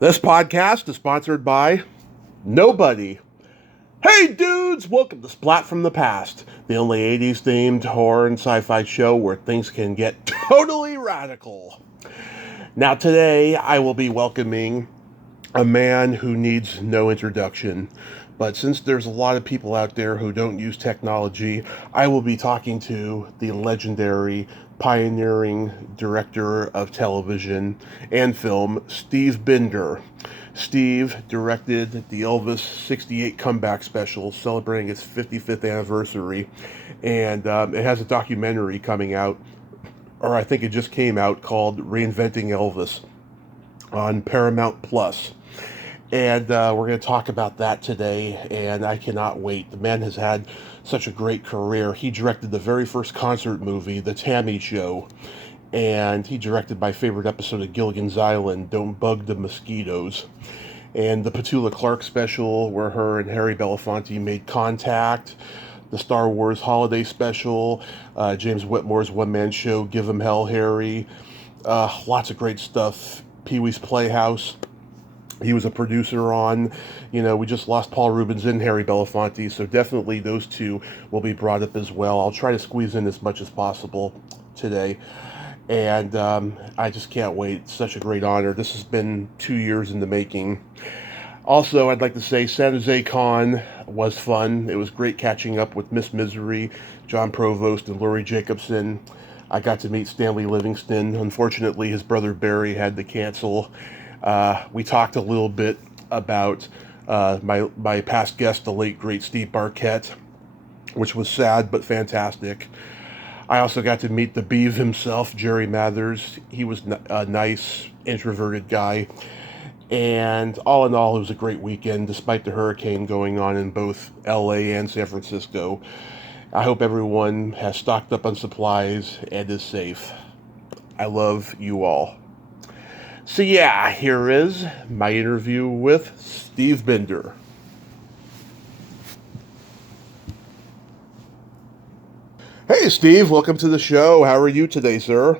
This podcast is sponsored by nobody. Hey dudes, welcome to Splat from the Past, the only 80s themed horror and sci-fi show where things can get totally radical. Now today I will be welcoming a man who needs no introduction. But since there's a lot of people out there who don't use technology, I will be talking to the legendary, pioneering director of television and film, Steve Binder. Steve directed the Elvis 68 comeback special celebrating its 55th anniversary, and it has a documentary coming out, or I think it just came out, called Reinventing Elvis on Paramount Plus. And we're going to talk about that today, and I cannot wait. The man has had such a great career. He directed the very first concert movie, The T.A.M.I Show, and he directed my favorite episode of Gilligan's Island, Don't Bug the Mosquitoes, and the Petula Clark special, where her and Harry Belafonte made contact, the Star Wars holiday special, James Whitmore's one-man show, Give 'Em Hell, Harry, lots of great stuff, Pee-wee's Playhouse. He was a producer on, we just lost Paul Reubens and Harry Belafonte, so definitely those two will be brought up as well. I'll try to squeeze in as much as possible today, and I just can't wait. It's such a great honor. This has been 2 years in the making. Also, I'd like to say San Jose Con was fun. It was great catching up with Miss Misery, John Provost, and Lori Jacobson. I got to meet Stanley Livingston. Unfortunately, his brother Barry had to cancel. We talked a little bit about my past guest, the late, great Steve Barquette, which was sad but fantastic. I also got to meet the Beav himself, Jerry Mathers. He was a nice, introverted guy. And all in all, it was a great weekend, despite the hurricane going on in both LA and San Francisco. I hope everyone has stocked up on supplies and is safe. I love you all. So yeah, here is my interview with Steve Binder. Hey Steve, welcome to the show. How are you today, sir?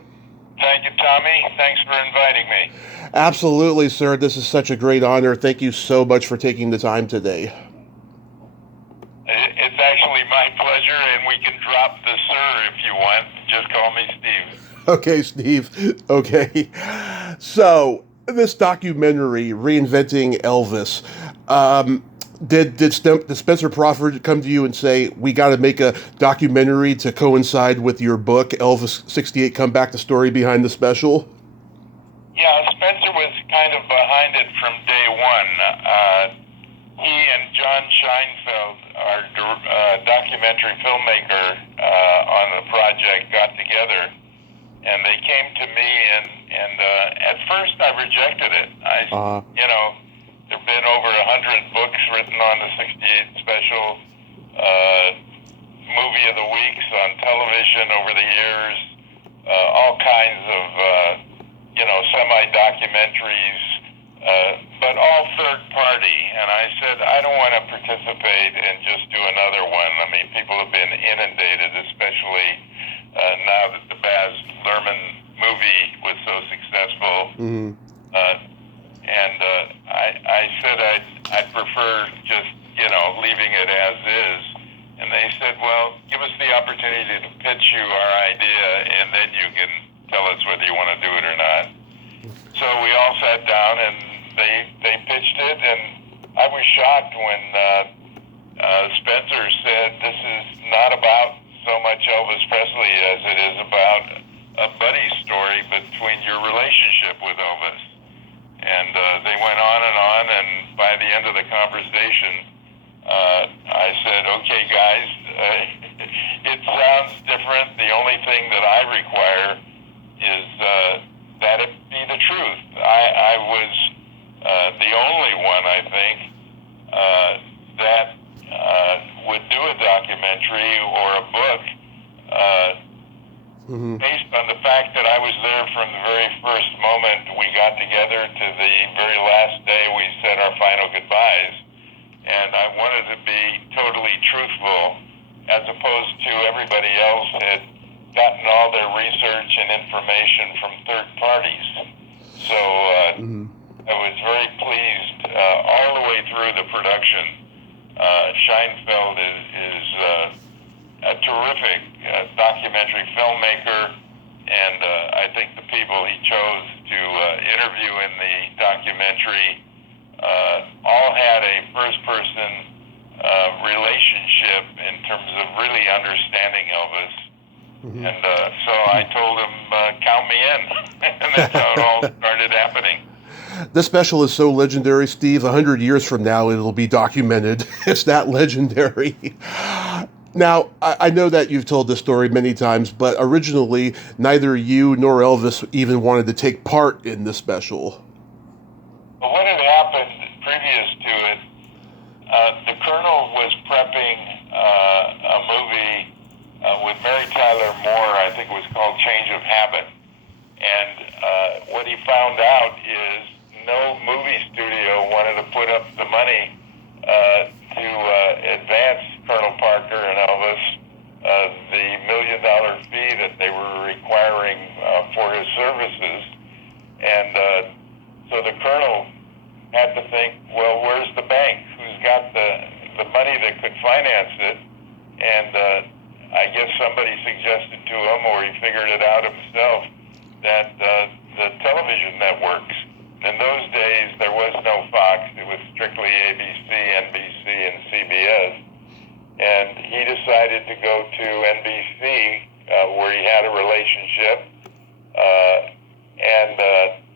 Thank you, Tommy. Thanks for inviting me. Absolutely, sir. This is such a great honor. Thank you so much for taking the time today. It's actually my pleasure, and we can drop the sir if you want. Just call me Steve. Okay, Steve. Okay. So, this documentary, Reinventing Elvis, did Spencer Crawford come to you and say, we got to make a documentary to coincide with your book, Elvis 68 Comeback, the story behind the special? Yeah, Spencer was kind of behind it from day one. He and John Scheinfeld, our documentary filmmaker on the project, got together, and they came to me, and at first I rejected it. There've been over 100 books written on the 68 special, movie of the weeks on television over the years, all kinds of, semi-documentaries, but all third party. And I said, I don't want to participate and just do another one. I mean, people have been inundated, especially now that the Baz Luhrmann movie was so successful. Mm-hmm. I said I'd prefer just, leaving it as is. And they said, well, give us the opportunity to pitch you our idea, and then you can tell us whether you want to do it or not. So we all sat down, and they pitched it, and I was shocked when Spencer said, this is not about so much Elvis Presley as it is about a buddy story between your relationship with Elvis. And they went on, and by the end of the conversation, I said, okay, guys, it sounds different. The only thing that I require is that it be the truth. I was the only one, I think, that would do a documentary or a book based on the fact that I was there from the very first moment we got together to the very last day we said our final goodbyes. And I wanted to be totally truthful, as opposed to everybody else had gotten all their research and information from third parties. So I was very pleased all the way through the production. Scheinfeld is a terrific documentary filmmaker, and I think the people he chose to interview in the documentary all had a first-person relationship in terms of really understanding Elvis. Mm-hmm. And so I told him, count me in. And that's how it all started happening. This special is so legendary, Steve. 100 years from now, it'll be documented. It's that legendary. Now, I know that you've told this story many times, but originally, neither you nor Elvis even wanted to take part in this special. But what had happened previous to it, the Colonel was prepping a movie with Mary Tyler Moore. I think it was called Change of Habit. And what he found out is no movie studio wanted to put up the money to advance Colonel Parker and Elvis the $1 million fee that they were requiring for his services. And so the Colonel had to think, well, where's the bank? Who's got the money that could finance it? And I guess somebody suggested to him, or he figured it out himself, that the television networks. In those days, there was no Fox. It was strictly ABC, NBC, and CBS. And he decided to go to NBC, where he had a relationship. And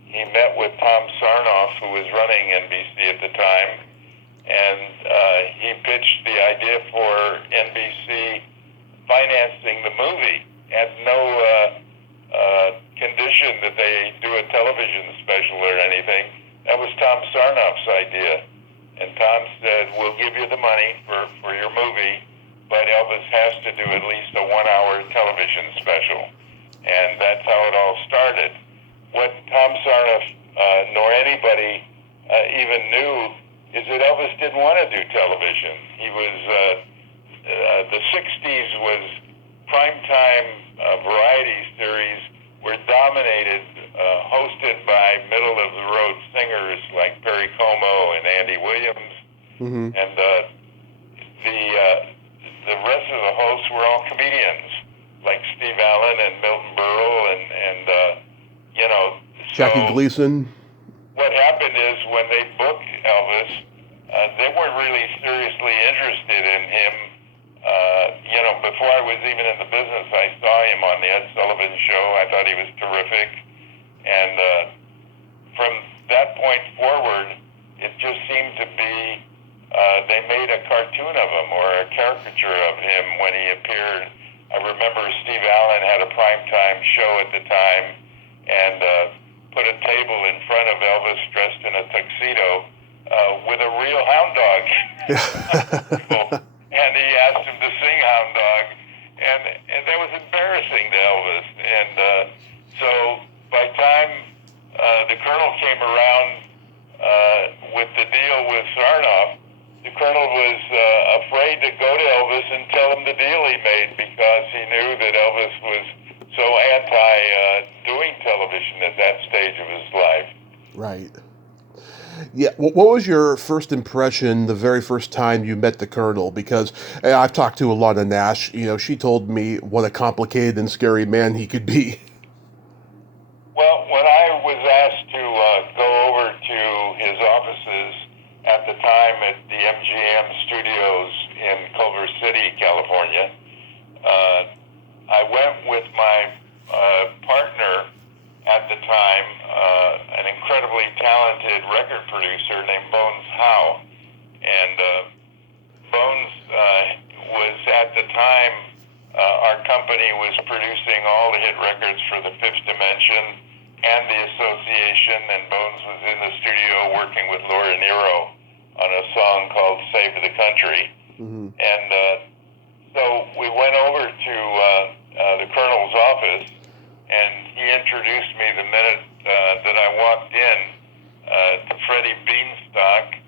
he met with Tom Sarnoff, who was running NBC at the time. And he pitched the idea for NBC financing the movie at no condition that they do a television special or anything. That was Tom Sarnoff's idea. And Tom said, we'll give you the money for your movie, but Elvis has to do at least a 1-hour television special. And that's how it all started. What Tom Sarnoff nor anybody even knew is that Elvis didn't want to do television. He was, the 60s was primetime variety series were dominated, hosted by middle-of-the-road singers like Perry Como and Andy Williams. Mm-hmm. And the rest of the hosts were all comedians, like Steve Allen and Milton Berle and you know. Jackie Gleason. What happened is when they booked Elvis, they weren't really seriously interested in him. You know, before I was even in the business, I saw him on the Ed Sullivan Show. I thought he was terrific. And from that point forward, it just seemed to be, they made a cartoon of him or a caricature of him when he appeared. I remember Steve Allen had a primetime show at the time and put a table in front of Elvis dressed in a tuxedo with a real hound dog. And he asked him to sing Hound Dog, and that was embarrassing to Elvis. And so by time the Colonel came around with the deal with Sarnoff, the Colonel was afraid to go to Elvis and tell him the deal he made because he knew that Elvis was so anti-doing television at that stage of his life. Right. Yeah, what was your first impression the very first time you met the Colonel? Because I've talked to a lot of Nash. You know, she told me what a complicated and scary man he could be. Well, when I was asked to go over to his offices at the time at the MGM studios in Culver City, California, I went with my partner at the time, an incredibly talented record producer named Bones Howe. And Bones was at the time, our company was producing all the hit records for the Fifth Dimension and the Association, and Bones was in the studio working with Laura Nyro on a song called Save the Country. Mm-hmm. And so we went over to the Colonel's office, and he introduced me the minute that I walked in to Freddie Beanstalk,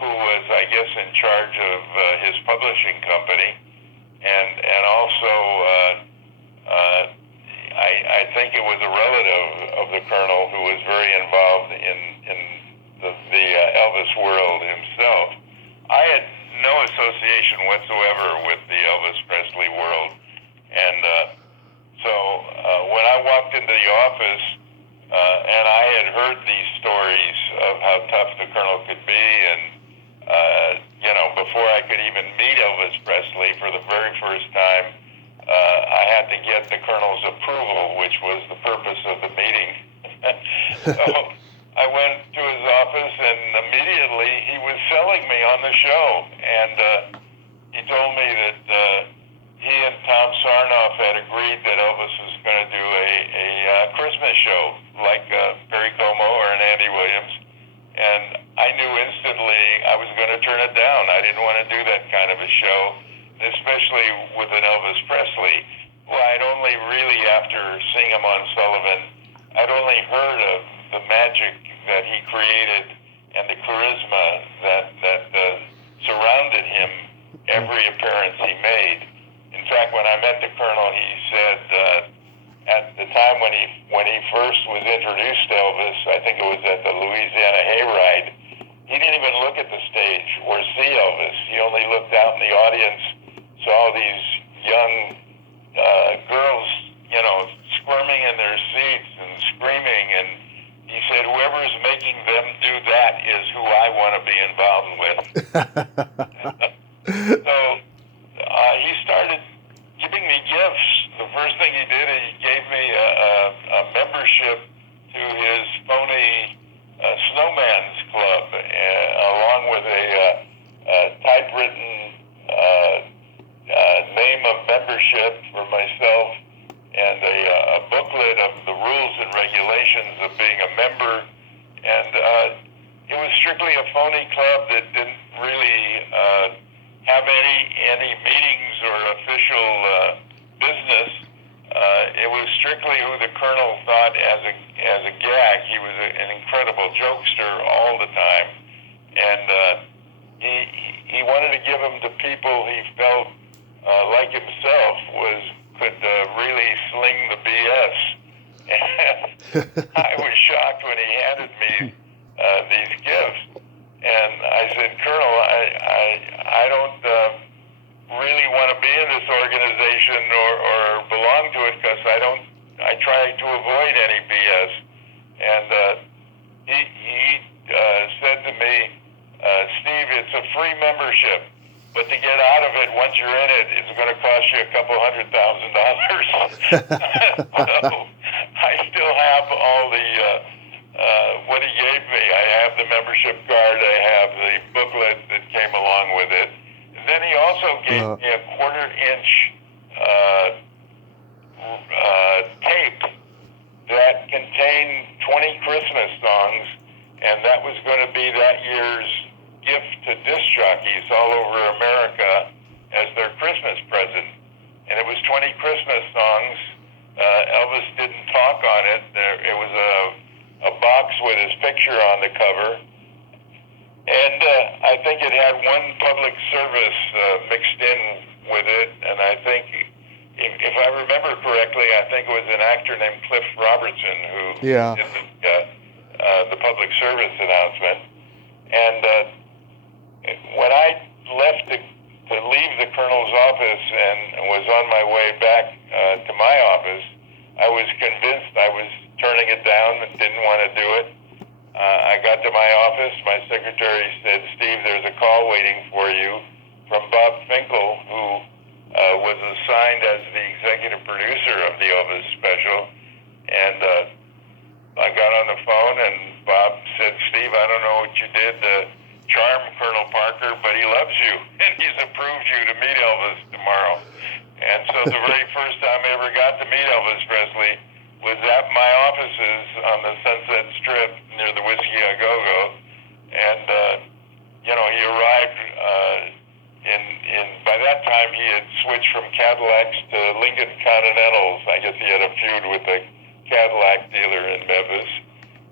who was, I guess, in charge of his publishing company, and also I think it was a relative of the Colonel who was very involved in over with the Elvis Presley world. And so when I walked into the office, and I had heard these stories of how tough the Colonel could be, and before I could even meet Elvis Presley for the very first time, I had to get the Colonel's approval, which was the purpose of the meeting. So I went to his office, and immediately he was selling me on the show. And he told me that he and Tom Sarnoff had agreed that Elvis was going to do a Christmas show like Perry Como or an Andy Williams. And I knew instantly I was going to turn it down. I didn't want to do that kind of a show, especially with an Elvis Presley. Well, I'd only really, after seeing him on Sullivan, I'd only heard of the magic that he created and the charisma that surrounded him every appearance he made. In fact, when I met the Colonel, he said at the time when he first was introduced to Elvis, I think it was at the Louisiana Hayride, he didn't even look at the stage or see Elvis. He only looked out in the audience, saw these young girls, squirming in their seats and screaming, and he said, whoever's making them do that is who I want to be involved with. So he started giving me gifts. The first thing he did, he gave me a membership to his phony Snowman's Club, along with a typewritten name of membership for myself, and a booklet of the rules and regulations of being a member. And it was strictly a phony club that didn't really have any meetings or official business. It was strictly who the Colonel thought as a gag. He was an incredible jokester all the time, and he wanted to give them to people he felt like himself could really sling the BS. And I was shocked when he handed me these gifts, and I said, Colonel, I don't really want to be in this organization or belong to it, because I try to avoid any BS. And he said to me, Steve, it's a free membership, but to get out of it, once you're in it, it's going to cost you $200,000. So I still have all the what he gave me. I have the membership card. I have the booklet that came along with it. And then he also gave me a quarter-inch tape that contained 20 Christmas songs, and that was going to be that year's gift to disc jockeys all over America as their Christmas present. And it was 20 Christmas songs. Elvis didn't talk on it. It was a box with his picture on the cover. And I think it had one public service mixed in with it. And I think, if I remember correctly, I think it was an actor named Cliff Robertson who did the public service announcement. And when I left to leave the Colonel's office and was on my way back to my office, I was convinced I was turning it down and didn't want to do it. I got to my office. My secretary said, Steve, there's a call waiting for you from Bob Finkel, who was assigned as the executive producer of the Elvis special. And I got on the phone, and Bob said, Steve, I don't know what you did to charm Colonel Parker, but he loves you, and he's approved you to meet Elvis tomorrow. And so the very first time I ever got to meet Elvis Presley was at my offices on the Sunset Strip near the Whiskey A Go-Go. And, he arrived by that time he had switched from Cadillacs to Lincoln Continentals. I guess he had a feud with the Cadillac dealer in Memphis.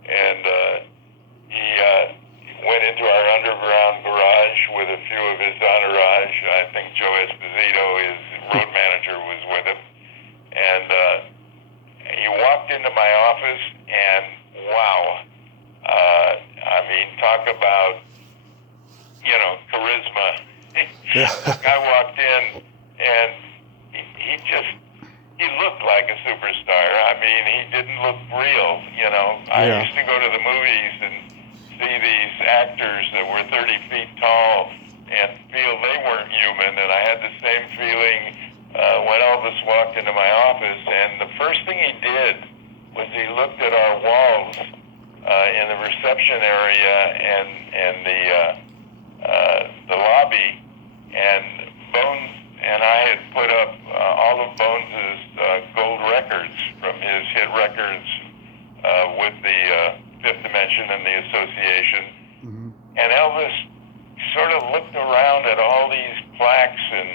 And he went into our underground garage with a few of his entourage. I think Joe Esposito, his road manager, was with him. And he walked into my office, and wow, talk about, charisma. The guy walked in, and he looked like a superstar. I mean, he didn't look real, you know. I used to go to the movies and see these actors that were 30 feet tall and feel they weren't human, and I had the same feeling when Elvis walked into my office. And the first thing he did was he looked at our walls in the reception area and the lobby, and Bones and I had put up all of Bones's gold records from his hit records with the Fifth Dimension and the Association. Mm-hmm. And Elvis sort of looked around at all these plaques and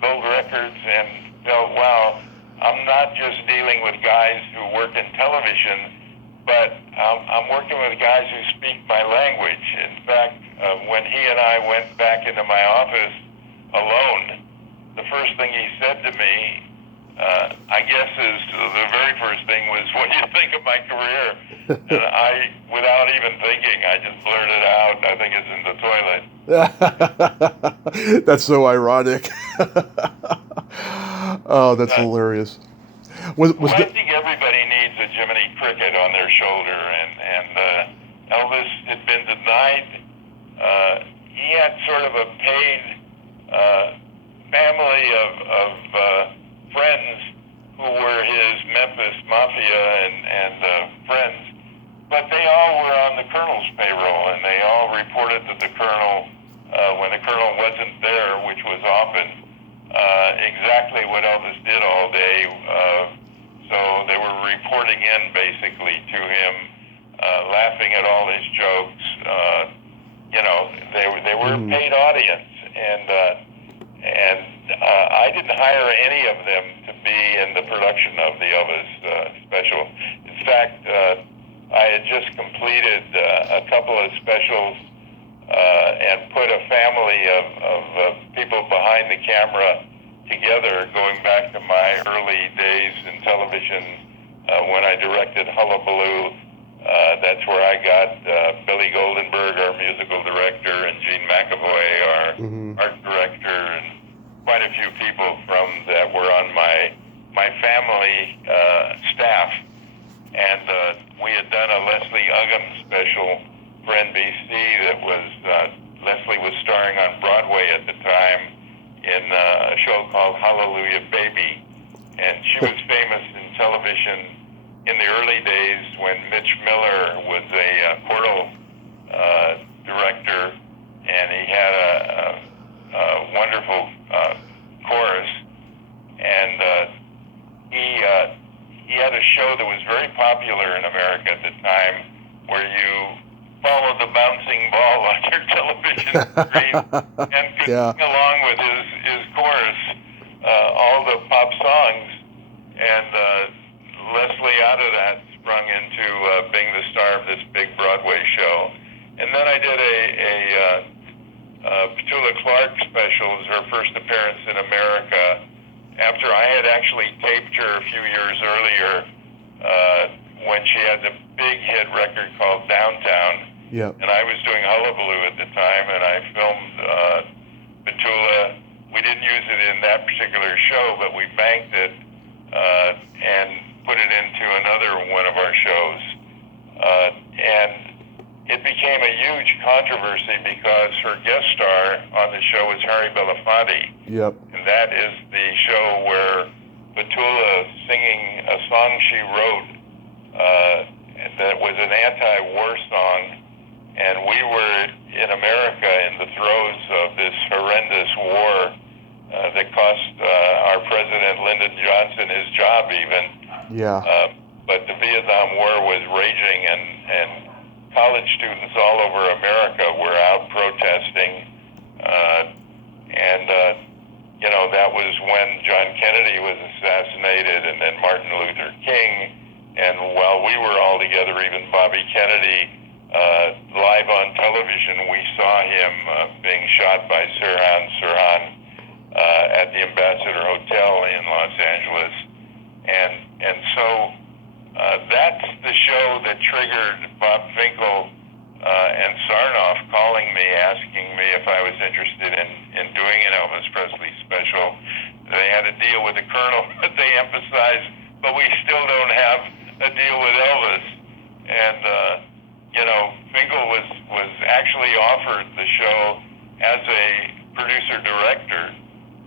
gold records and felt, wow, I'm not just dealing with guys who work in television, but I'm working with guys who speak my language. In fact, when he and I went back into my office alone, the first thing he said to me, I guess the very first thing was, what do you think of my career? And I, without even thinking, I just blurted out, I think it's in the toilet. That's so ironic. Oh, that's hilarious. I think everybody needs a Jiminy Cricket on their shoulder, and Elvis had been denied. He had sort of a paid family of friends who were his Memphis Mafia and friends, but they all were on the Colonel's payroll, and they all reported to the Colonel when the Colonel wasn't there, which was often, exactly what Elvis did all day. So they were reporting in basically to him, laughing at all his jokes. You know, they were a paid audience, and I didn't hire any of them to be in the production of the Elvis special. In fact, I had just completed a couple of specials and put a family of people behind the camera together, going back to my early days in television when I directed Hullabaloo. That's where I got Billy Goldenberg, our musical director, and Gene McAvoy, our art director, and quite a few people from that were on my family staff. And we had done a Leslie Uggam special for NBC that was, Leslie was starring on Broadway at the time in a show called Hallelujah Baby. And she was famous in television in the early days when Mitch Miller was a choral director, and he had a wonderful chorus. And he had a show that was very popular in America at the time, where you followed the bouncing ball on your television screen and could sing along with his chorus, all the pop songs. And Leslie, out of that, sprung into being the star of this big Broadway show. And then I did a Petula Clark special. It was her first appearance in America, after I had actually taped her a few years earlier when she had the big hit record called Downtown. Yep. And I was doing Hullabaloo at the time, and I filmed Petula. We didn't use it in that particular show, but we banked it and put it into another one of our shows. And it became a huge controversy because her guest star on the show was Harry Belafonte. Yep. And that is the show where Petula singing a song she wrote that was an anti-war song. And we were in America in the throes of this horrendous war that cost our president, Lyndon Johnson, his job even. Yeah. But the Vietnam War was raging, and college students all over America were out protesting. You know, that was when John Kennedy was assassinated, and then Martin Luther King. And while we were all together, even Bobby Kennedy, live on television, we saw him being shot by Sirhan at the Ambassador Hotel in Los Angeles. And so that's the show that triggered Bob Finkel and Sarnoff calling me, asking me if I was interested in doing an Elvis Presley special. They had a deal with the Colonel, but they emphasized, but we still don't have a deal with Elvis. And, Finkel was actually offered the show as a producer-director,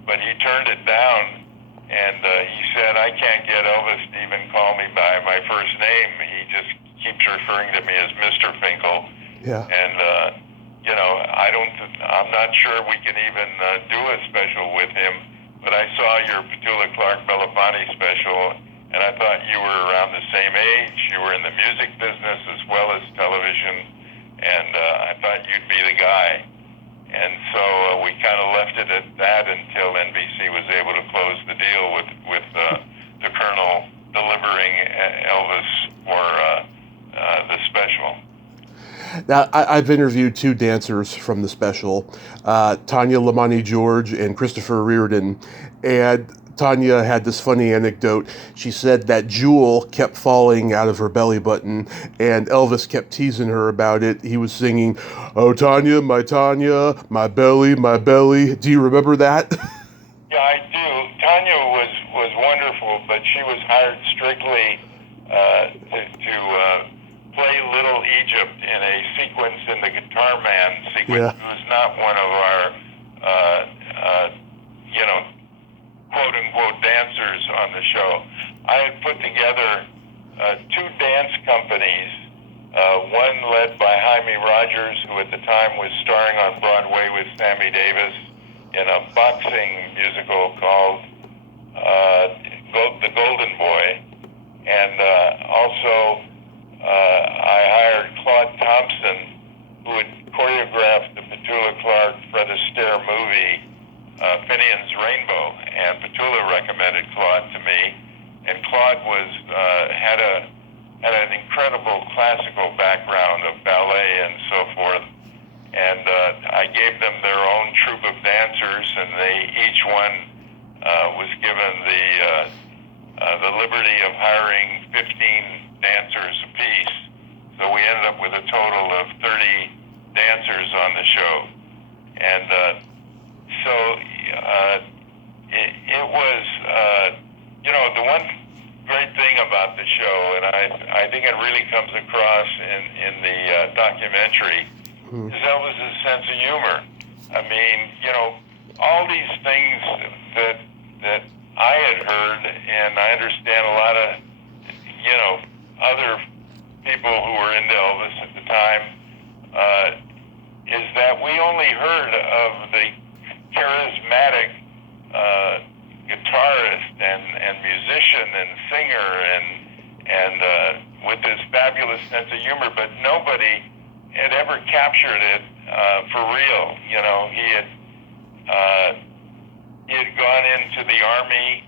but he turned it down, and he said, I can't get Elvis to even call me by my first name. He just keeps referring to me as Mr. Finkel. Yeah. And, I'm not sure we can even do a special with him, but I saw your Petula Clark Belafonte special, and I thought you were around the same age. You were in the music business as well as television, and I thought you'd be the guy. And so we kind of left it at that until NBC was able to close the deal with the Colonel delivering Elvis for the special. Now, I've interviewed two dancers from the special, Tanya Lamani George and Christopher Reardon, and Tanya had this funny anecdote. She said that jewel kept falling out of her belly button, and Elvis kept teasing her about it. He was singing, "Oh, Tanya, my belly, my belly." Do you remember that? Yeah, I do. Tanya was wonderful, but she was hired strictly to play Little Egypt in a sequence in the Guitar Man sequence. Yeah. It was not one of our, quote-unquote dancers on the show. I had put together two dance companies, one led by Jaime Rogers, who at the time was starring on Broadway with Sammy Davis in a boxing musical called The Golden Boy, and also I hired Claude Thompson, who had choreographed the Petula Clark, Fred Astaire movie, Finian's Rainbow, and Petula recommended Claude to me. And Claude had an incredible classical background of ballet and so forth. And I gave them their own troupe of dancers, and each one was given the liberty of hiring 15 dancers apiece. So we ended up with a total of 30 dancers on the show. And it was, the one great thing about the show, and I think it really comes across in the documentary, is Elvis's sense of humor. I mean, all these things that I had heard, and I understand a lot of, other people who were into Elvis at the time, is that we only heard of the charismatic guitarist and musician and singer and with this fabulous sense of humor, but nobody had ever captured it for real. He had gone into the Army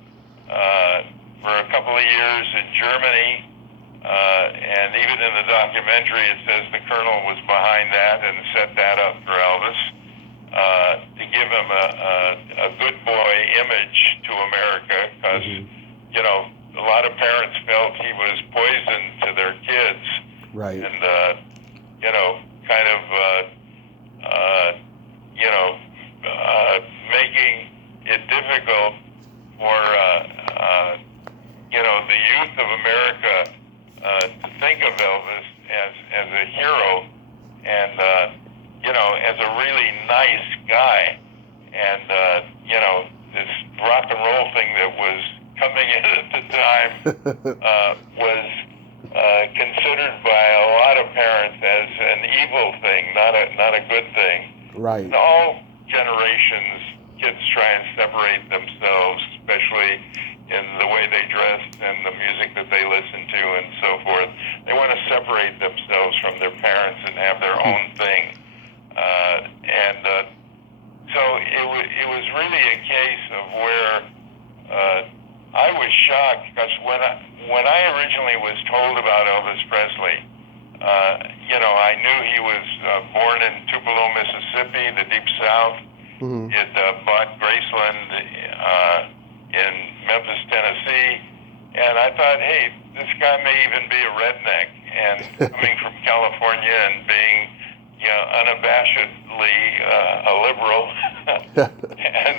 for a couple of years in Germany, and even in the documentary it says the Colonel was behind that and set that up for Elvis to give him a good boy image to America, because a lot of parents felt he was poison to their kids, right? And making it difficult for the youth of America to think of Elvis as a hero and as a really nice guy, and this rock and roll thing that was coming in at the time was considered by a lot of parents as an evil thing, not a good thing. Right. In all generations, kids try and separate themselves, especially in the way they dress and the music that they listen to and so forth. They want to separate themselves from their parents and have their own thing. So it was really a case of where I was shocked, because when I originally was told about Elvis Presley, I knew he was born in Tupelo, Mississippi, the Deep South. Mm-hmm. He had bought Graceland in Memphis, Tennessee, and I thought, hey, this guy may even be a redneck, and coming from California and being unabashedly a liberal, and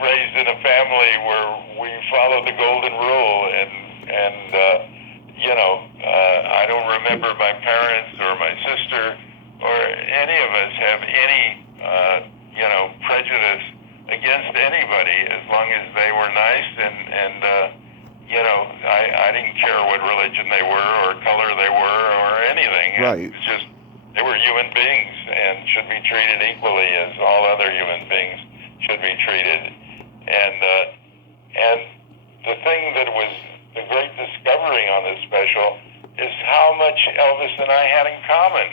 raised in a family where we follow the golden rule, I don't remember my parents or my sister or any of us have any prejudice against anybody as long as they were nice and I didn't care what religion they were or color they were or anything. Right. It was just they were human beings and should be treated equally as all other human beings should be treated. And the thing that was the great discovery on this special is how much Elvis and I had in common.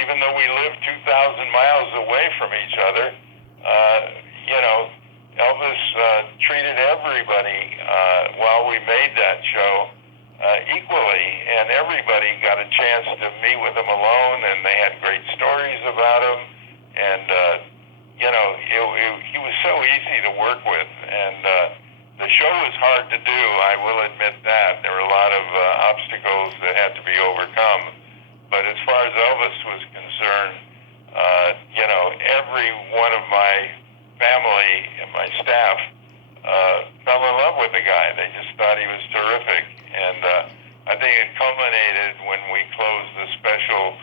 Even though we lived 2,000 miles away from each other, Elvis treated everybody while we made that show equally, and everybody got a chance to meet with him alone, and they had great stories about him, and he was so easy to work with, and the show was hard to do, I will admit that. There were a lot of obstacles that had to be overcome, but as far as Elvis was concerned, every one of my family and my staff fell in love with the guy. They just thought he was terrific. And I think it culminated when we closed the special.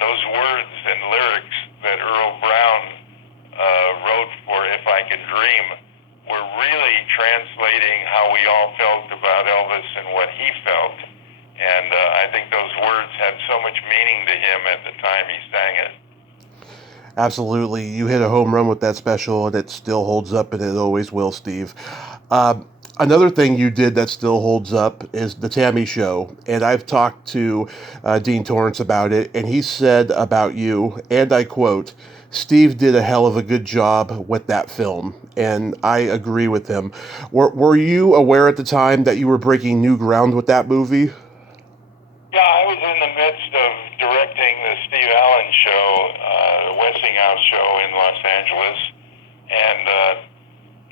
Those words and lyrics that Earl Brown wrote for If I Could Dream were really translating how we all felt about Elvis and what he felt. And I think those words had so much meaning to him at the time he sang it. Absolutely. You hit a home run with that special, and it still holds up, and it always will, Steve. Another thing you did that still holds up is the T.A.M.I. show, and I've talked to Dean Torrance about it, and he said about you, and I quote, "Steve did a hell of a good job with that film," and I agree with him. Were you aware at the time that you were breaking new ground with that movie? Yeah, I was in the midst of directing the Steve Allen show, the Westinghouse show in Los Angeles, and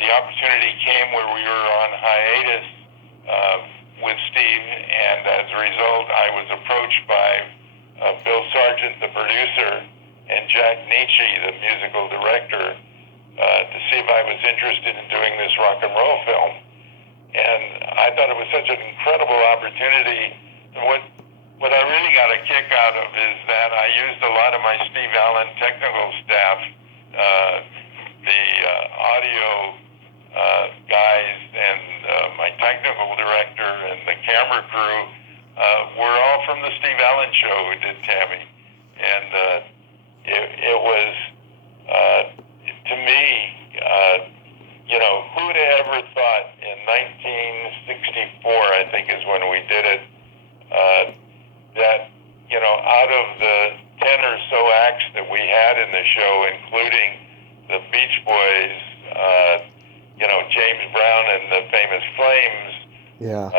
the opportunity came where we were on hiatus with Steve, and as a result, I was approached by Bill Sargent, the producer, and Jack Nietzsche, the musical director, to see if I was interested in doing this rock and roll film. And I thought it was such an incredible opportunity. And what I really got a kick out of is that I used a lot of my Steve Allen technical staff, the audio guys and my technical director and the camera crew were all from the Steve Allen show who did T.A.M.I. And it was, to me, who'd have ever thought in 1964, I think is when we did it, that, out of the 10 or so acts that we had in the show, including the Beach Boys, James Brown and the Famous Flames, Yeah.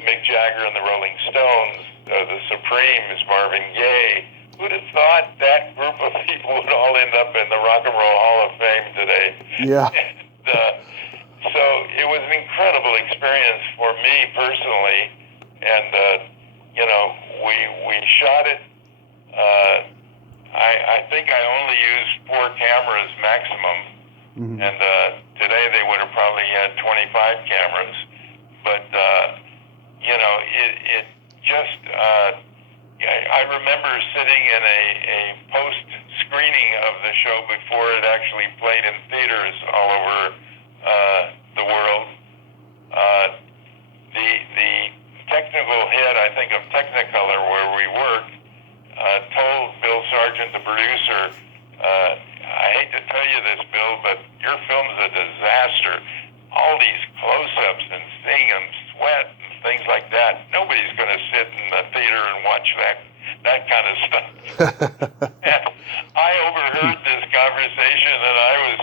Mick Jagger and the Rolling Stones, the Supremes, Marvin Gaye, who'd have thought that group of people would all end up in the Rock and Roll Hall of Fame today? Yeah. And, so it was an incredible experience for me personally, and we shot it. I think I only used 4 cameras maximum, and today they would have probably had 25 cameras. But it just I remember sitting in a post screening of the show before it actually played in theaters all over the world. The technical head, I think, of Technicolor, where we worked, told Bill Sargent, the producer, I hate to tell you this, Bill, but your film's a disaster. All these close-ups and seeing them sweat and things like that. Nobody's going to sit in the theater and watch that kind of stuff. And I overheard this conversation, and I was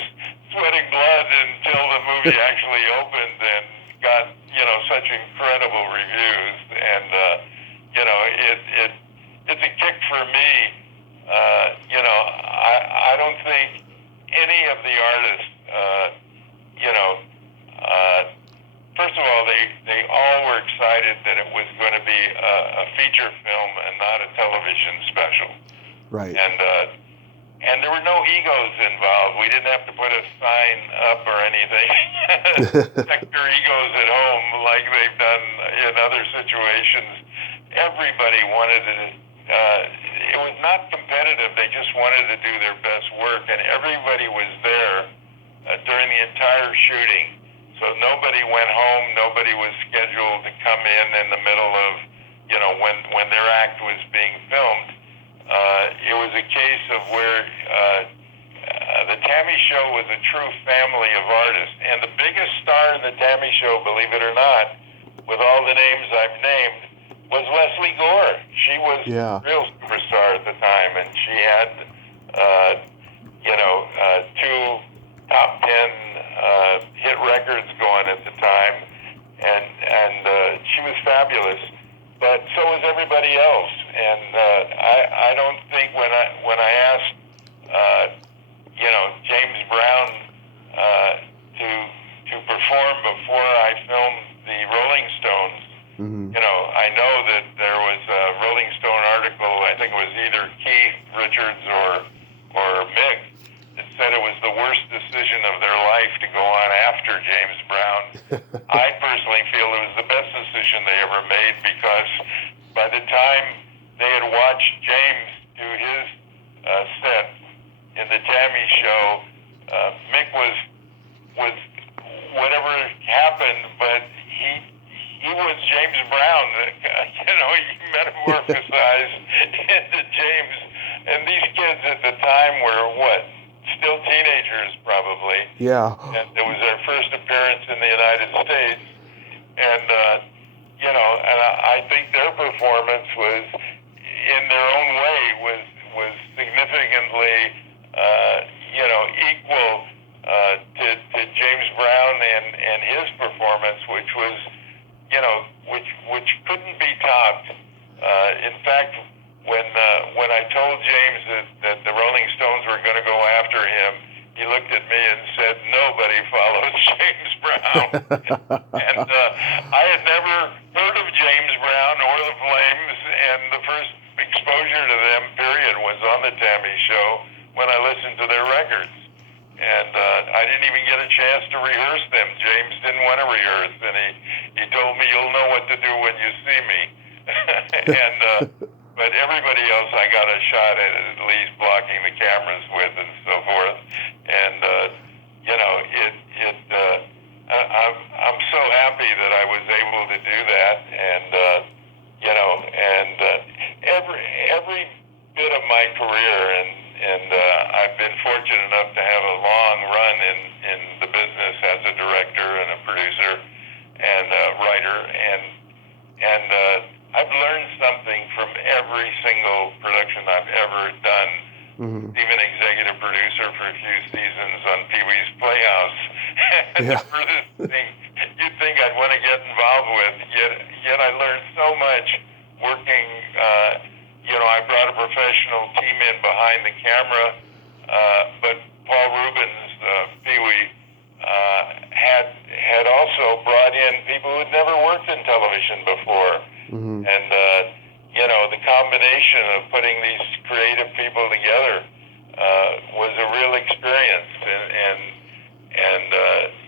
sweating blood until the movie actually opened and got such incredible reviews. And it's a kick for me. I don't think any of the artists, first of all, they all were excited that it was going to be a feature film and not a television special. Right. And there were no egos involved. We didn't have to put a sign up or anything. Protect your egos at home like they've done in other situations. Everybody wanted to, it was not competitive. They just wanted to do their best work, and everybody was there during the entire shooting. So nobody went home. Nobody was scheduled to come in the middle of, when their act was being filmed. It was a case of where the T.A.M.I show was a true family of artists. And the biggest star in the T.A.M.I show, believe it or not, with all the names I've named, was Leslie Gore. She was a real superstar at the time, and she had, two top 10 hit records going at the time, and she was fabulous. But so was everybody else, and I don't think when I asked James Brown to perform before I filmed the Rolling Stones, I know that there was a Rolling Stone article. I think it was either Keith Richards or Mick that said it was the worst decision of their life to go on after James Brown. I personally feel it was the best decision they ever made, because by the time they had watched James do his set in the T.A.M.I show, Mick was whatever happened, but he was James Brown. He metamorphosized into James. And these kids at the time were still teenagers probably. Yeah. And it was their first appearance in the United States. And, and I think their performance was, in their own way, was significantly, equal to James Brown and his performance, which was, which couldn't be topped. In fact, when I told James that the Rolling Stones were going to go after him, he looked at me and said, "Nobody follows James Brown." And I had never heard of James Brown or the Flames, and the first exposure to them, period, was on the T.A.M.I show when I listened to their records. And I didn't even get a chance to rehearse them. James didn't want to rehearse, and he told me, "You'll know what to do when you see me." But everybody else I got a shot at least blocking the cameras with and so forth. And, I'm so happy that I was able to do that. And, every bit of my career, and I've been fortunate enough to have a long run in the business as a director and a producer and a writer, and I've learned something from every single production I've ever done. Even executive producer for a few seasons on Pee-wee's Playhouse. The furthest thing you'd think I'd want to get involved with, yet I learned so much working. I brought a professional team in behind the camera, but Paul Rubens, Pee-wee, had also brought in people who'd never worked in television before. And, the combination of putting these creative people together was a real experience. And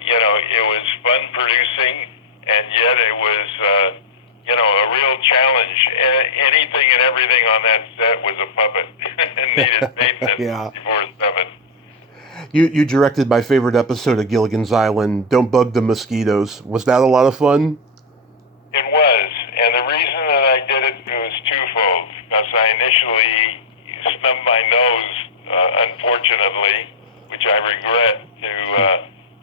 it was fun producing, and yet it was, a real challenge. Anything and everything on that set was a puppet and needed maintenance 24/7. You directed my favorite episode of Gilligan's Island, Don't Bug the Mosquitoes. Was that a lot of fun? It was, and the reason that I did it was twofold. Because I initially snubbed my nose, unfortunately, which I regret, to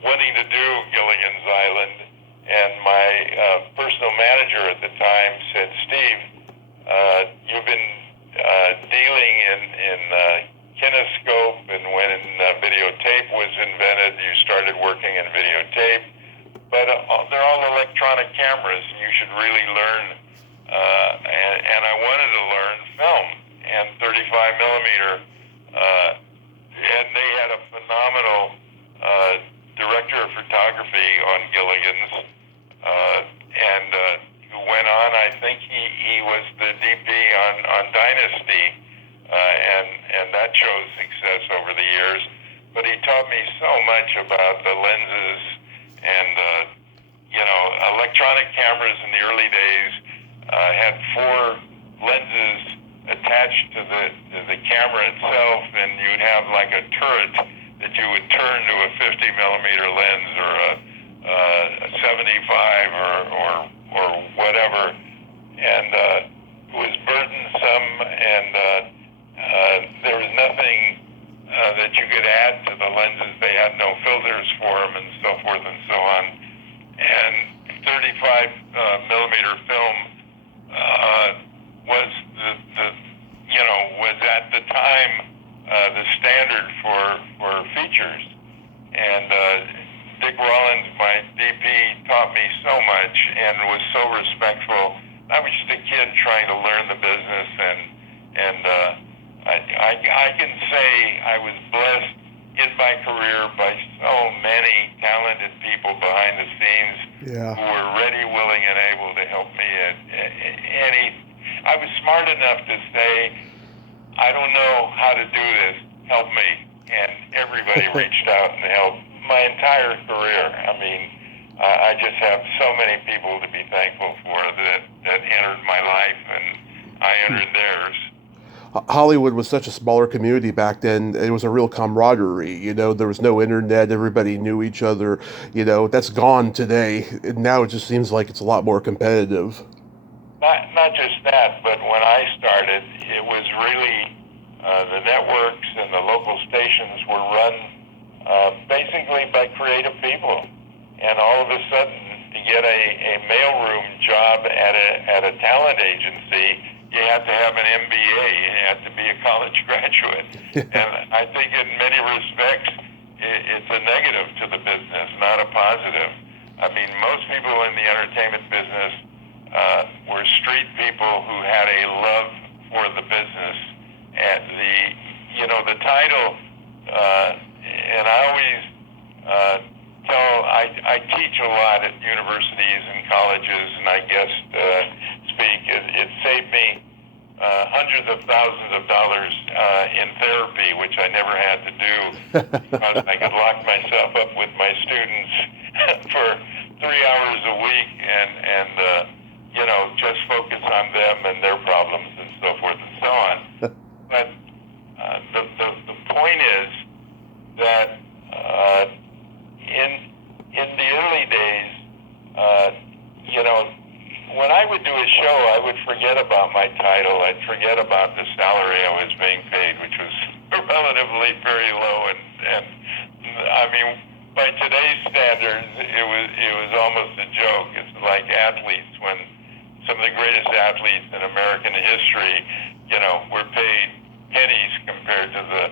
wanting to do Gilligan's Island. And my personal manager at the time said, "Steve, you've been dealing in kinescope, and when videotape was invented, you started working in videotape. But they're all electronic cameras, and you should really learn." And I wanted to learn film and 35 millimeter. And they had a phenomenal director of photography on Gilligan's, who went on. I think he was the DP on Dynasty, and that shows success over the years. But he taught me so much about the lenses and electronic cameras in the early days had four lenses attached to the camera itself, and you'd have like a turret that you would turn to a 50 millimeter lens or a 75 or whatever, and it was burdensome, and there was nothing that you could add to the lenses. They had no filters for them, and so forth and so on. And 35 millimeter film was was at the time the standard for features. And Dick Rollins, my DP, taught me so much and was so respectful. I was just a kid trying to learn the business, and I can say I was blessed in my career by so many talented people behind the scenes who were ready, willing, and able to help me at any. I was smart enough to say, I don't know how to do this, help me. And everybody reached out and helped my entire career. I mean, I just have so many people to be thankful for that entered my life, and I entered theirs. Hollywood was such a smaller community back then. It was a real camaraderie. There was no internet. Everybody knew each other. That's gone today. Now it just seems like it's a lot more competitive. Not just that, but when I started, it was really the networks and the local stations were run basically by creative people. And all of a sudden, to get a mailroom job at a talent agency, you have to have an MBA. You have to be a college graduate. And I think in many respects, it's a negative to the business, not a positive. I mean, most people in the entertainment business were street people who had a love for the business. And the title, and I always I teach a lot at universities and colleges, and I guest speak. It saved me hundreds of thousands of dollars in therapy, which I never had to do because I could lock myself up with my students for 3 hours a week and just focus on them and their problems and so forth and so on. But the point is that in the early days, when I would do a show, I would forget about my title. I'd forget about the salary I was being paid, which was relatively very low. And I mean, by today's standards, it was almost a joke. It's like athletes, when some of the greatest athletes in American history, were paid pennies compared to the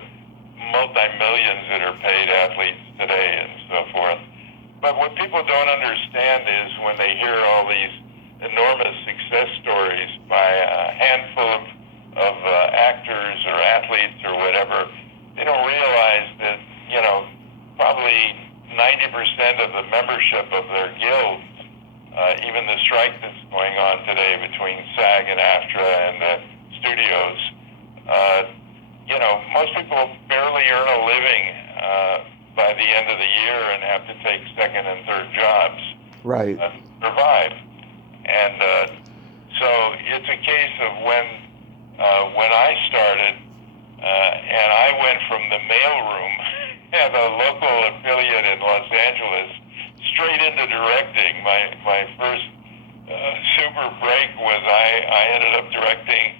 multi-millions that are paid athletes today and so forth. But what people don't understand is when they hear all these enormous success stories by a handful of actors or athletes or whatever, they don't realize that, probably 90% of the membership of their guilds, even the strike that's going on today between SAG and AFTRA and the studios, most people barely earn a living by the end of the year and have to take second and third jobs to survive. And so it's a case of when I started, and I went from the mailroom at a local affiliate in Los Angeles straight into directing. My first super break was I ended up directing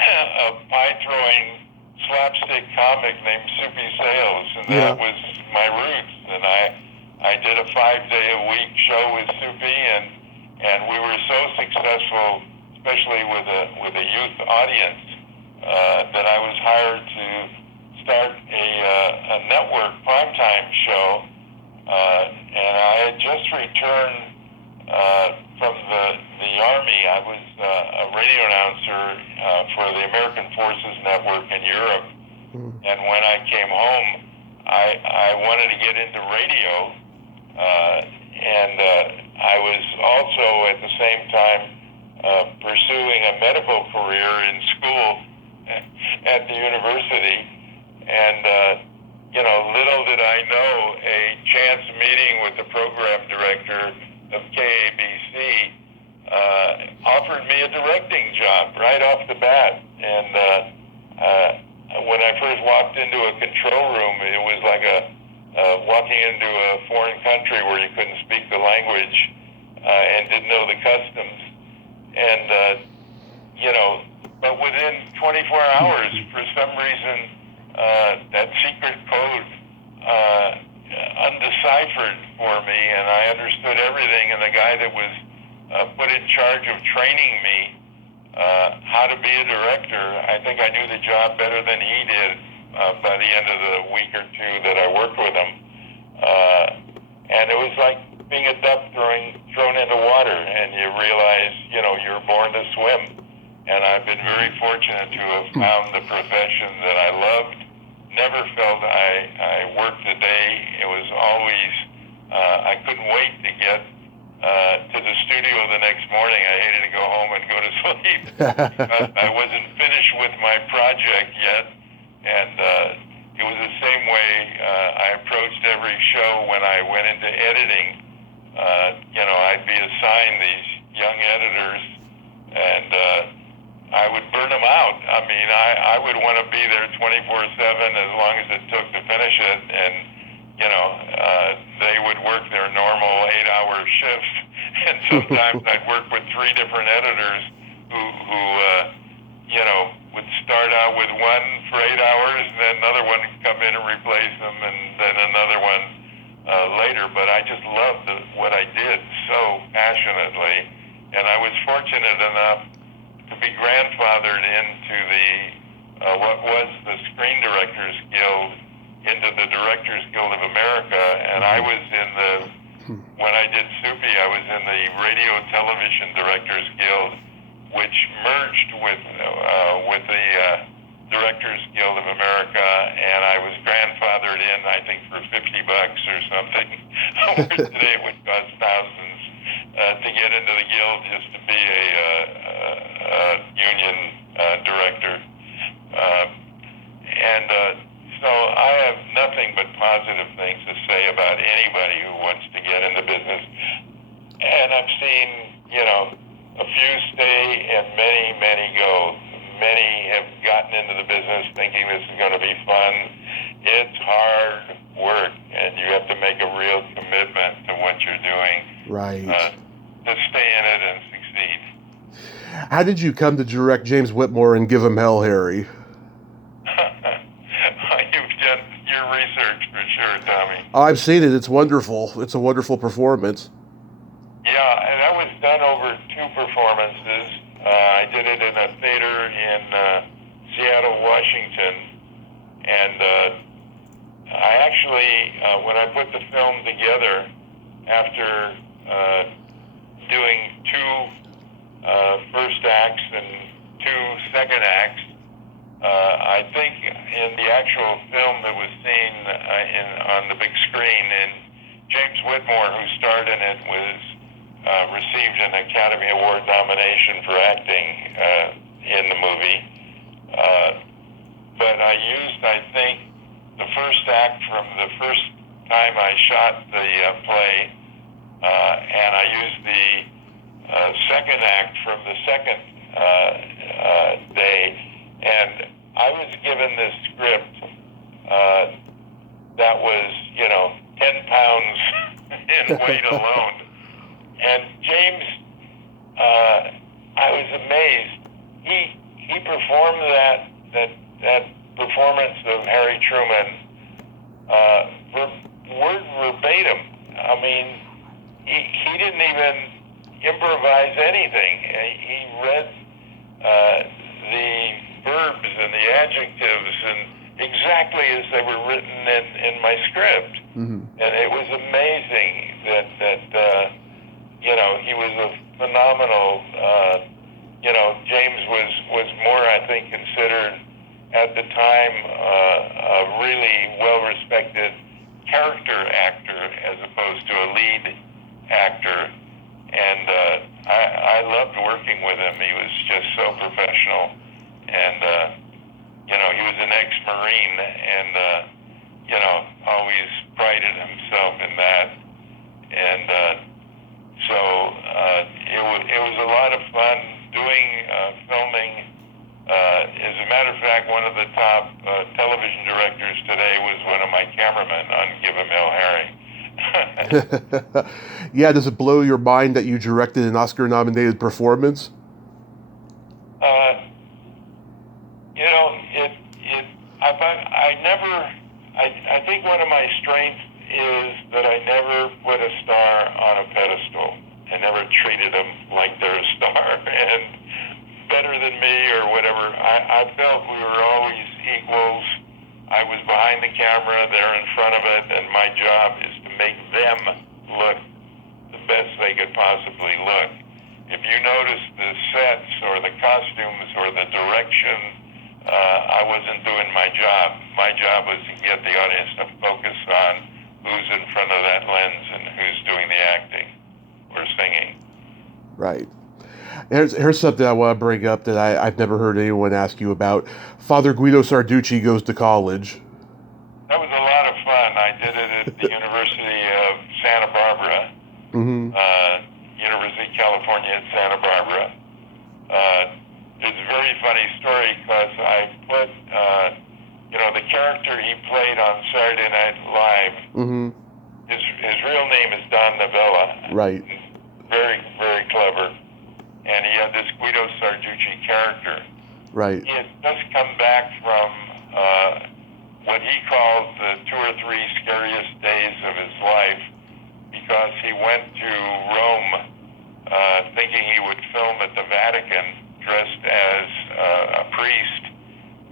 a pie-throwing slapstick comic named Soupy Sales, and that was my roots. And I did a 5-day-a-week show with Soupy, and we were so successful, especially with a youth audience, that I was hired to start a network primetime show, and I had just returned from the Army. I was a radio announcer for the American Forces Network in Europe, and when I came home, I wanted to get into radio, and I was also at the same time pursuing a medical career in school at the university. And, little did I know, a chance meeting with the program director of KABC offered me a directing job right off the bat. And when I first walked into a control room, it was like walking into a foreign country where you couldn't speak the language and didn't know the customs. And, but within 24 hours, for some reason, that secret code undeciphered for me, and I understood everything. And the guy that was put in charge of training me how to be a director, I think I knew the job better than he did by the end of the week or two that I worked with him. And it was like being a duck thrown into water, and you realize, you're born to swim. And I've been very fortunate to have found the profession that I loved. Never felt I worked a day. It was always, I couldn't wait to get to the studio the next morning. I hated to go home and go to sleep. I wasn't finished with my project yet. And it was the same way I approached every show when I went into editing. I'd be assigned these young editors, and I would burn them out. I mean, I would want to be there 24/7 as long as it took to finish it. And, they would work their normal 8-hour shift. And sometimes I'd work with 3 different editors who would start out with one for 8 hours, and then another one would come in and replace them, and then another one later. But I just loved what I did so passionately. And I was fortunate enough to be grandfathered into what was the Screen Directors Guild, into the Directors Guild of America. And I was when I did Soupy, I was in the Radio Television Directors Guild, which merged with the Directors Guild of America, and I was grandfathered in, I think, for $50 or something. Where today it would cost thousands to get into the guild just to be a union director. So I have nothing but positive things to say about anybody who wants to get into business. And I've seen, a few stay and many, many go. Many have gotten into the business thinking this is going to be fun. It's hard work, and you have to make a real commitment to what you're doing. Right. To stay in it and succeed. How did you come to direct James Whitmore and Give 'Em Hell, Harry? You've done your research for sure, Tommy. I've seen it. It's wonderful. It's a wonderful performance. Yeah, and that was done over 2 performances. I did it in a theater in Seattle, Washington. And I actually, when I put the film together, after doing 2 first acts and 2 second acts, I think in the actual film that was seen on the big screen, and James Whitmore, who starred in it, received an Academy Award nomination for acting in the movie. But I used, I think, the first act from the first time I shot the play, and I used the second act from the second day. And I was given this script that was, 10 pounds in weight alone. And James, I was amazed. He performed that performance of Harry Truman word verbatim. I mean, he didn't even improvise anything. He read the verbs and the adjectives and exactly as they were written in my script. Mm-hmm. And it was amazing that he was a phenomenal, James was more, I think, considered at the time a really well-respected character actor as opposed to a lead actor. And I loved working with him. He was just so professional. And he was an ex-Marine and, always prided himself in that. And so it was a lot of fun doing filming. As a matter of fact, one of the top television directors today was one of my cameramen on Give 'Em Hell Harry. Yeah, does it blow your mind that you directed an Oscar-nominated performance? I think one of my strengths is that I never put a star on a pedestal. I never treated them like they're a star and better than me or whatever. I felt we were always equals. I was behind the camera, they're in front of it, and my job is to make them look the best they could possibly look. If you notice the sets or the costumes or the direction, I wasn't doing my job. My job was to get the audience to focus on who's in front of that lens and who's doing the acting or singing. Right. Here's something I want to bring up that I've never heard anyone ask you about. Father Guido Sarducci Goes to College. That was a lot of fun. I did it at the University of Santa Barbara, University of California at Santa Barbara. It's a very funny story because I put, the character he played on Saturday Night Live. His real name is Don Novella. Right. Very, very clever. And he had this Guido Sarducci character. Right. He had just come back from what he called the 2 or 3 scariest days of his life because he went to Rome thinking he would film at the Vatican dressed as a priest,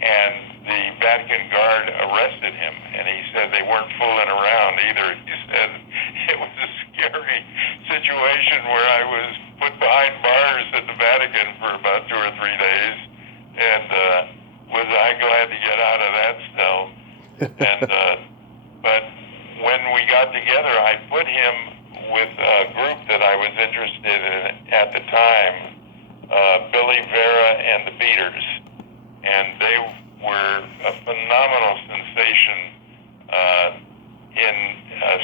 and the Vatican guard arrested him, and he said they weren't fooling around either. He said it was a scary situation where I was put behind bars at the Vatican for about 2 or 3 days, and was I glad to get out of that cell. And but when we got together, I put him with a group that I was interested in at the time, Billy Vera and the Beaters, and they were a phenomenal sensation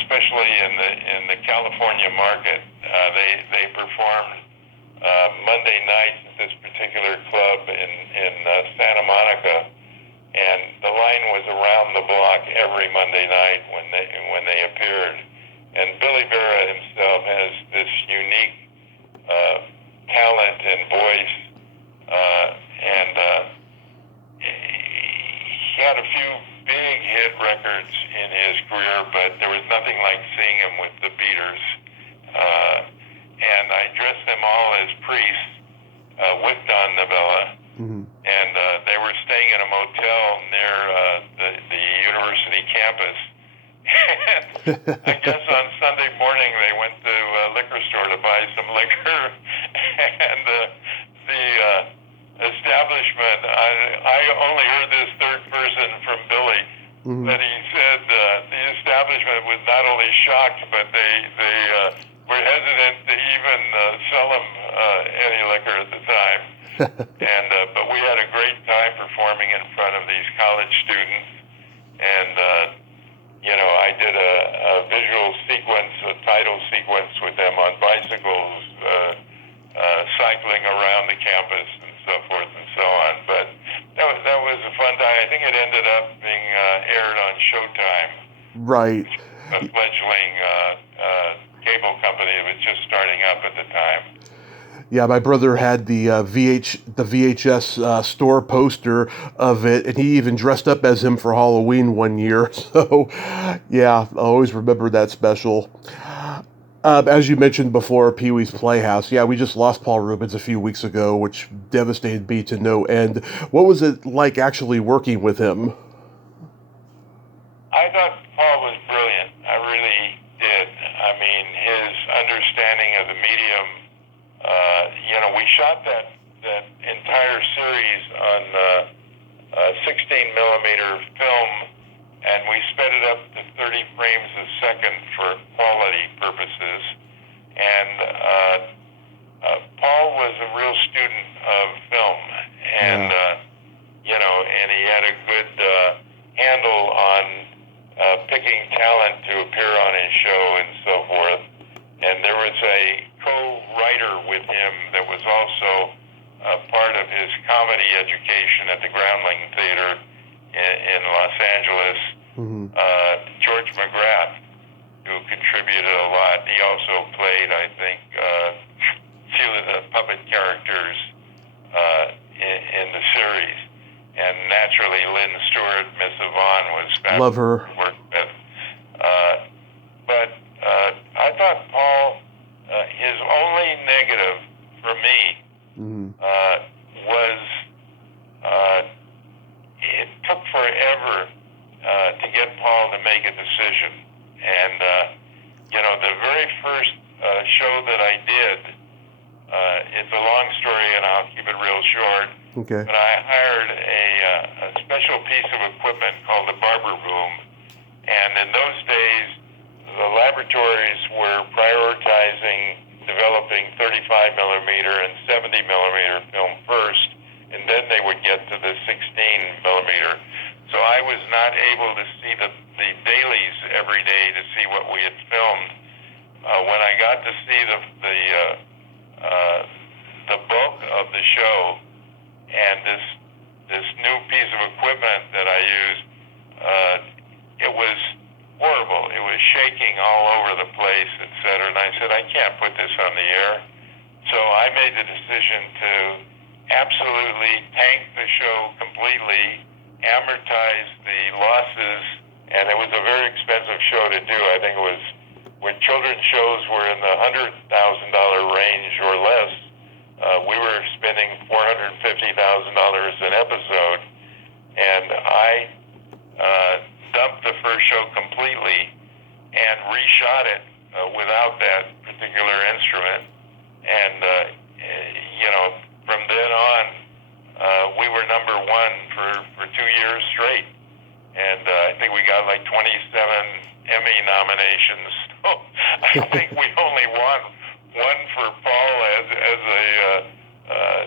especially in the California market. They performed Monday nights at this particular club in Santa Monica, and the line was around the block every Monday night when they appeared. And Billy Vera himself has this unique talent and voice, and he had a few big hit records in his career, but there was nothing like seeing him with the Beaters. And I dressed them all as priests with Don Novella, and they were staying in a motel near the university campus. And I guess on Sunday morning they went to a liquor store to buy some liquor, and the establishment, I only heard this third person from Billy, but he said the establishment was not only shocked, but they were hesitant to even sell him any liquor at the time. And but we had a great time performing in front of these college students, and I did a visual sequence, a title sequence with them on bicycles, cycling around the campus and so forth and so on. But that was a fun time. I think it ended up being aired on Showtime. Right. A fledgling cable company that was just starting up at the time. Yeah, my brother had the VHS store poster of it, and he even dressed up as him for Halloween one year. So, yeah, I always remember that special. As you mentioned before, Pee-wee's Playhouse. Yeah, we just lost Paul Reubens a few weeks ago, which devastated me to no end. What was it like actually working with him? I thought Paul was brilliant. I really did. I mean, his understanding of the medium. We shot that entire series on 16 millimeter film, and we sped it up to 30 frames a second for quality purposes. And Paul was a real student of film, and and he had a good handle on picking talent to appear on his show and so forth. And there was a co-writer with him that was also part of his comedy education at the Groundling Theater in Los Angeles, George McGrath, who contributed a lot. He also played, I think, few of the puppet characters in the series. And naturally, Lynn Stewart, Miss Yvonne, was fabulous. Love her. To work with. But I thought Paul, his only negative for me was it took forever to get Paul to make a decision. And, the very first show that I did, it's a long story and I'll keep it real short. Okay. But I hired a special piece of equipment called the barber boom. And in those days, the laboratories were prioritizing developing 35 millimeter and 70 millimeter film first, and then they would get to the 16 millimeter. So I was not able to see the dailies every day to see what we had filmed. When I got to see the bulk of the show and this new piece of equipment that I used, it was horrible. It was shaking all over the place, etc. And I said, I can't put this on the air. So I made the decision to absolutely tank the show completely, amortize the losses, and it was a very expensive show to do. I think it was, when children's shows were in the $100,000 range or less, we were spending $450,000 an episode, and I dumped the first show completely and reshot it without that particular instrument. And, from then on, we were number one for 2 years straight. And I think we got like 27 Emmy nominations. So I think we only won one for Paul as a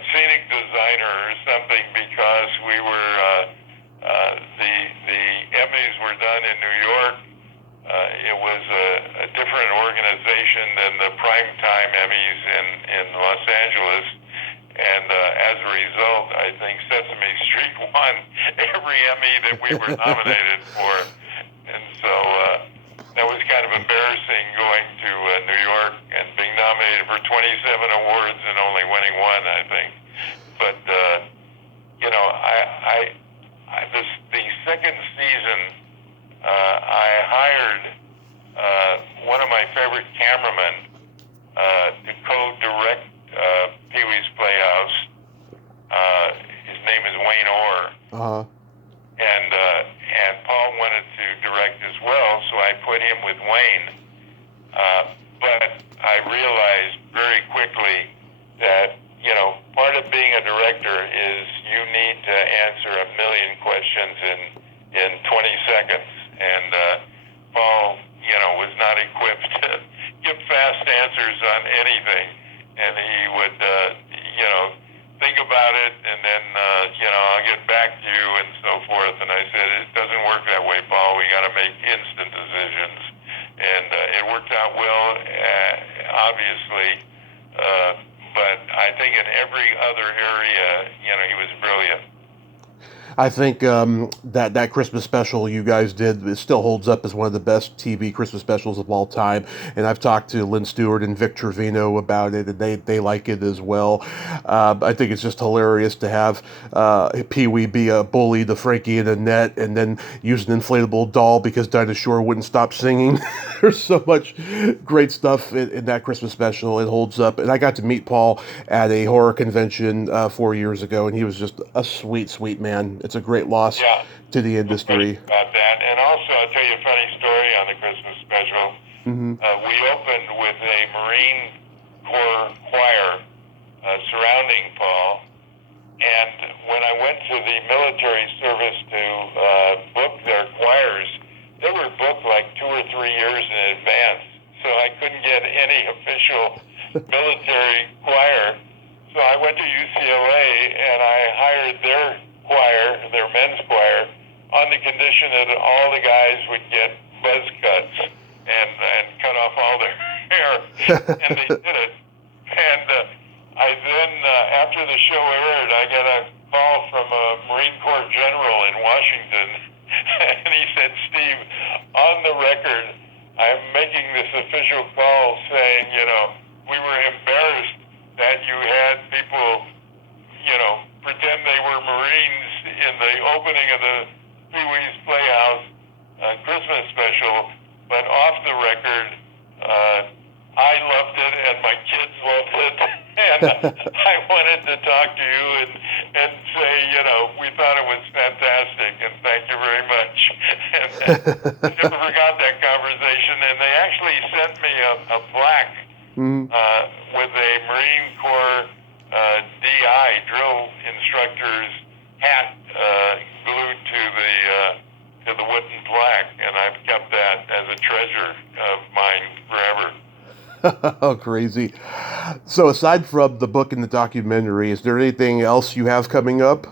scenic designer or something, because we were the Emmys were done in New York. It was a different organization than the primetime Emmys in Los Angeles. And as a result, I think Sesame Street won every Emmy that we were nominated for. And so that was kind of embarrassing, going to New York and being nominated for 27 awards and only winning one, I think. But, the second season, I hired one of my favorite cameramen to co-direct Pee-wee's Playhouse. His name is Wayne Orr. And Paul wanted to direct as well, so I put him with Wayne. But I realized very quickly that, part of being a director is you need to answer a million questions in 20 seconds. And Paul, was not equipped to give fast answers on anything. And he would, think about it, and then, I'll get back to you and so forth. And I said, it doesn't work that way, Paul. We got to make instant decisions. And it worked out well, obviously. But I think in every other area, he was brilliant. I think that Christmas special you guys did, it still holds up as one of the best TV Christmas specials of all time. And I've talked to Lynn Stewart and Vic Trevino about it, and they like it as well. I think it's just hilarious to have Pee-wee be a bully to Frankie and Annette, and then use an inflatable doll because Dinah Shore wouldn't stop singing. There's so much great stuff in that Christmas special. It holds up. And I got to meet Paul at a horror convention 4 years ago, and he was just a sweet, sweet man. It's a great loss to the industry. About that. And also, I'll tell you a funny story on the Christmas special. We opened with a Marine Corps choir surrounding Paul. And when I went to the military service to book their choirs, they were booked like 2 or 3 years in advance. So I couldn't get any official military choir. So I went to UCLA and I hired their choir unfortunate that all the guys would get buzz cuts and cut off all their hair, and they did it. And I then, after the show aired, I got a call from a Marine Corps general in Washington, and he said, "Steve, on the record, I'm making this official call saying, we were embarrassed that you had people, pretend they were Marines in the opening of the Pee-wee's Playhouse Christmas special, but off the record, I loved it and my kids loved it, and I wanted to talk to you and say, we thought it was fantastic, and thank you very much." And I never forgot that conversation, and they actually sent me a plaque with a Marine Corps DI, drill instructor's hat, glued to the wooden plaque, and I've kept that as a treasure of mine forever. Oh, crazy. So aside from the book and the documentary, is there anything else you have coming up?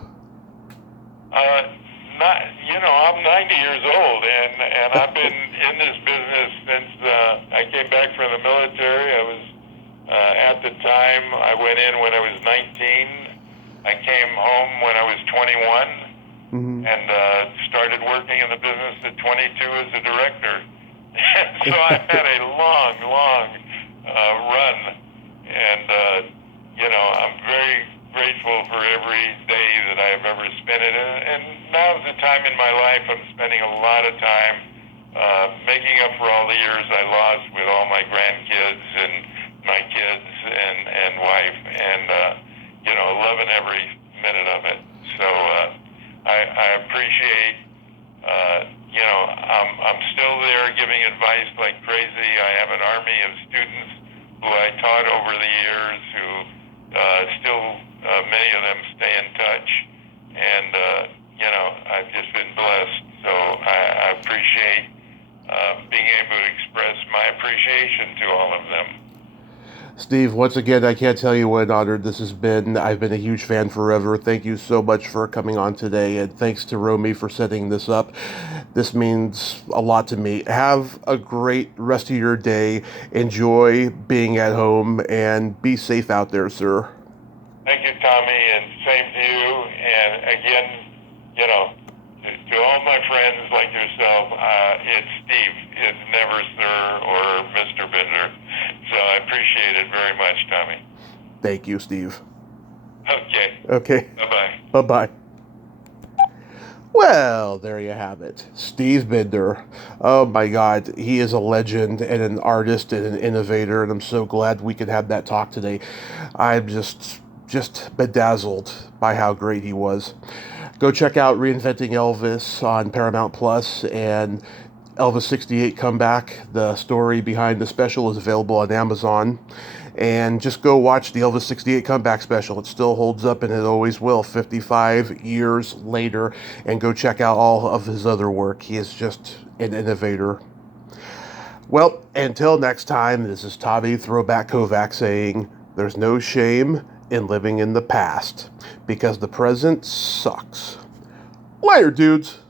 I'm 90 years old, and I've been in this business since I came back from the military. I was, at the time, I went in when I was 19. I came home when I was 21, and started working in the business at 22 as a director. So I've had a long run, and I'm very grateful for every day that I've ever spent it. And now's the time in my life I'm spending a lot of time making up for all the years I lost with all my grandkids and my kids and wife, and loving every minute of it. So I appreciate. I'm still there giving advice like crazy. I have an army of students who I taught over the years who still, many of them stay in touch. And, I've just been blessed. So I appreciate being able to express my appreciation to all of them. Steve, once again, I can't tell you what an honor this has been. I've been a huge fan forever. Thank you so much for coming on today, and thanks to Romy for setting this up. This means a lot to me. Have a great rest of your day. Enjoy being at home, and be safe out there, sir. Thank you, Tommy, and same to you. And again, to all my friends like yourself, it's Steve. It's never Sir or Mr. Bender. So I appreciate it very much, Tommy. Thank you, Steve. Okay. Bye-bye. Bye-bye. Well, there you have it. Steve Bender. Oh my God, he is a legend and an artist and an innovator, and I'm so glad we could have that talk today. I'm just bedazzled by how great he was. Go check out Reinventing Elvis on Paramount Plus, and Elvis 68 Comeback. The story behind the special is available on Amazon. And just go watch the Elvis 68 Comeback special. It still holds up, and it always will 55 years later. And go check out all of his other work. He is just an innovator. Well, until next time, this is T.A.M.I, Throwback Kovac, saying there's no shame in living in the past, because the present sucks. Later, dudes.